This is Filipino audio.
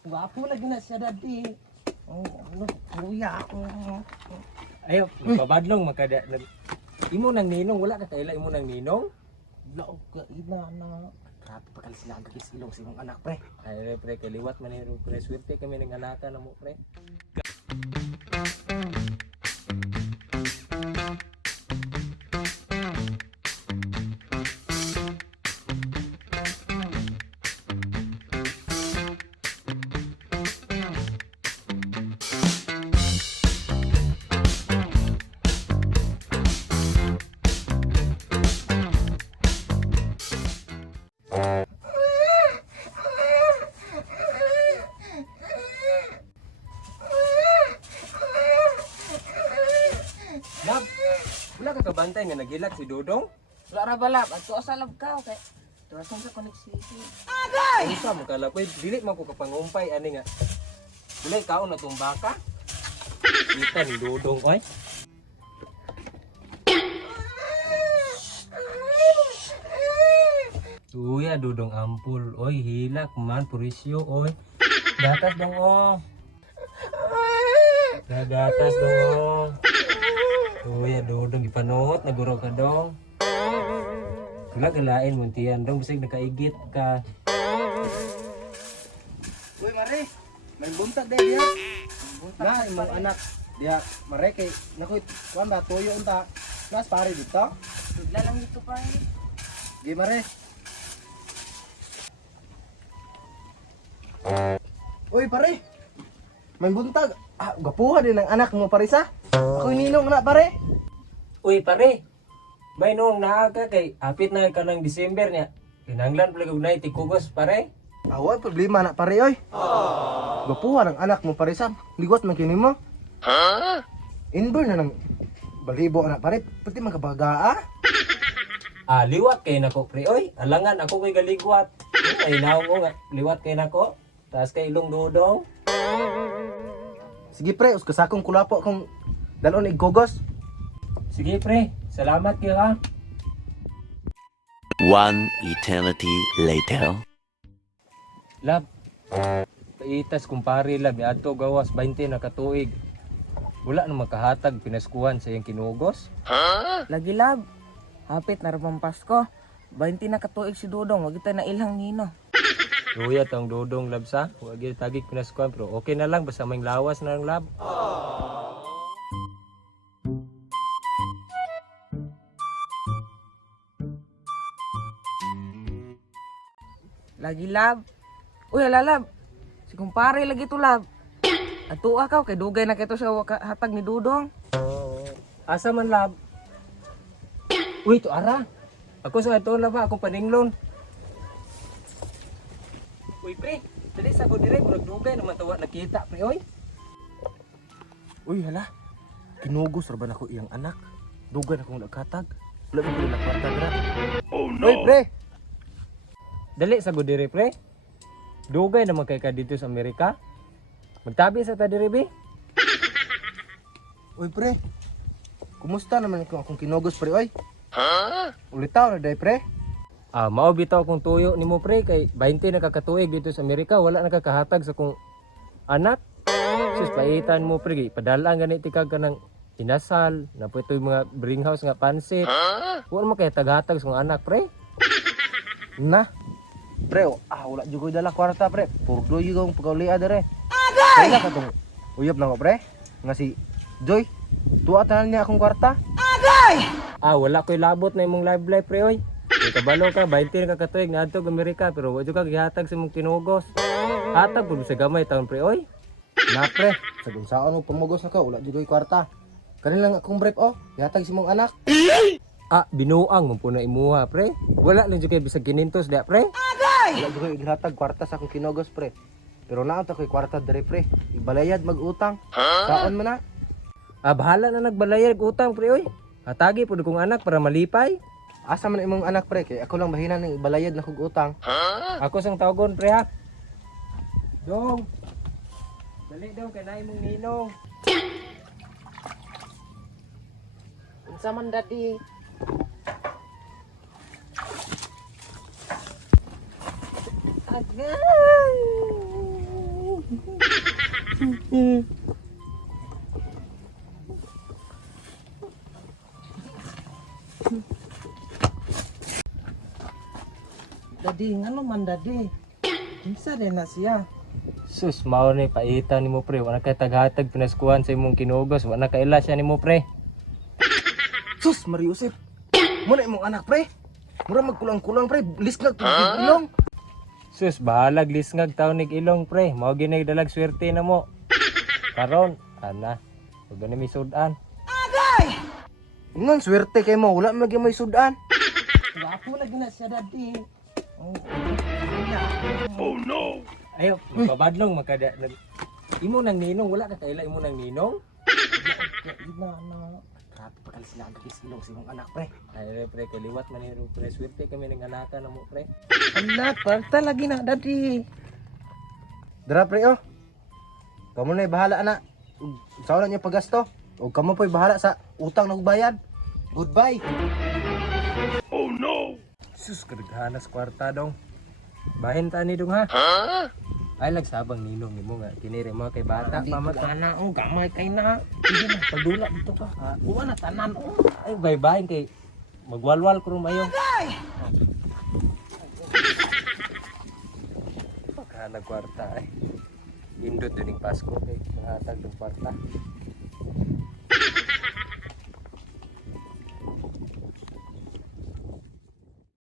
Gwapo lagi na siya daddy. Oh, ano, kuya. Ayo, magpabadlong makada. Imo nang ninong wala ka kaila imo nang ninong? Laog ka ina na. Grabe pa kali sila agis ilong sa imong anak pre. Ay pre kaliwat man ni pre swerte kami ning anaka namo pre. Lab, wala ka kabantay nga nagilat si Dodong? Wala ra balap. Ato sa labkaw kay. Turasan sa connect city. Unsa mo kala koy dili man ko kapangumpay ani nga. Dili kaon na tong baka. Kita ni Dodong oy. Tuya Dodong ampul oy hilak man purisyo oy. Gatas dong oh. Gatas dong oh. Tuya Dodong ipanot naguro ka dong. Wala galain muntian dong bisig nakaigit ka. Uy, Mare. May buntag day dia. Na imong anak dia Mare kay nakoy kuan ba tuyo unta. Nas pare dito. Tudla lang dito pa. Gi Mare. Uy, pare. May buntag. Ah, gapuha din ang anak mo parisa. Ako ninong na pare. Uy pare, may nung naaga kay apit na ka ng December niya. Kinanglan pala kung na itikugos pare. Away problema na pare oy. Gapuha ng anak mo parisa. Ligot man kini mo. Ha? Inborn na ng balibo anak pare. Pati magkabaga ah. Ah, liwat kay nako pre oy. Alangan ako kay galigwat. Ay naong ko nga liwat kay nako. Taas kay ilong Dodong. Sige pre, us kasakong kulapo kung dalon igogos. Sige pre, salamat kayo ha. One eternity later. Lab, paitas kumpare lab, ato gawas 20 na katuig. Wala na makahatag pinaskuhan sa iyang kinugos. Lagi lab. Hapit na ramang Pasko. 20 na katuig si Dodong, wag kita na ilhang nino. Luya tong Dodong lab sa, wag gyud tagig pinaskuhan pero okay na lang basta may lawas na lang lab. Lagi lab. Uy, hala lab. Si kumpare lagi to lab. Atua ka kay dugay na kito sa hatag ni Dodong. Asa man lab? Uy, to ara. Ako sa ito lab akong paninglon. Uy pre, dali sa ko dire murag dugay naman tawa nakita pre oy. Uy hala. Kinugos ra ba nako iyang anak? Dugan akong nagkatag. Wala mo pala kwarta dira. Oh no. Uy pre. Dali sa ko dire pre. Dugay naman kay ka dito sa Amerika. Magtabi sa ta dire be. Uy pre. Kumusta naman akong kinugos pre oy? Ha? Ulitaw na day pre. Ah, mao bitaw kung tuyo nimo pre kay 20 nakakatuig dito sa Amerika wala nakakahatag sa kung anak. Sus paitan mo pre padala gani tikag ka ng inasal, naputoy mga bring house nga pansit. Wala mo kay taghatag sa kung anak pre. Na. Pre, wala jud ko dala kwarta pre. Purdo jud kong pagaulia dire. Agay! Kaya ka tong uyab na ko pre. Nga si Joy. Tuwa tanan niya akong kwarta. Ah, wala ko'y labot na imong live pre oy. Kay kabalo ka 20 nakakatuig na adto Amerika pero wa jud ka gihatag sa imong tinugos. Hatag pud sa gamay taon pre oy. Na pre, sa gunsaon mo pamugos na ka, wala jud ko'y kwarta. Kanin lang akong brief yatag si mong anak. Ah, binuang mo po na imuha pre. Wala lang jud kay bisag kinintos da pre. Wala jud ko'y gihatag kwarta sa akong kinugos pre. Pero naa ta ko'y kwarta dire pre. Ibalayad mag-utang. Saan man na? Ah, bahala na nagbalayag utang pre oy. Hatagi pud kong anak para malipay. Asa man imong anak pre kay ako lang bahinan ng ibalayad na kog utang. Ako sang tawagon pre ha. Dong. Dali dong kay naay mong ninong. Unsa man daddy? Agay. Dadi, ngano man dadi? Kinsa din na siya? Sus, mao ni paitan nimo pre, wala kay taghatag pinaskuhan sa imong kinugos, wala kay ila siya nimo pre. Sus, Mario Joseph. Mo na imong anak pre. Mura magkulang-kulang pre, lisngag tubig ilong. Sus, bahalag lisngag taon nig ilong pre, mao ginay dalag swerte na mo. Karon, ana, ug ni misudan. Ingon swerte kay mo, wala magyay may sudan. Wapo lagi na siya dadi. Ayo, magpabadlong magkada nag imo nang ninong, wala ka kaila imo nang ninong. Grabe pa kali sila ang ilong sa imong anak pre. Ay pre, kaliwat man ni pre, swerte kami ning anaka na mo pre. Ala, kwarta lagi na dadi. Dara pre oh. Kamo na bahala na. Sa niya paggasto. O kamo po'y bahala sa utang na bayad. Goodbye. Sus, kadaghanas kwarta dong. Bahin ta ni dong ha. Ay lagsabang ninong nimo nga kiniri mo kay bata pa man. Ana, gamay kay na. Sige na, pagdula dito ka. Uwa na tanan. Ay bye-bye kay magwalwal ko rumayo. Pagka kwarta ay. Indot din Pasko kay hatag ng kwarta.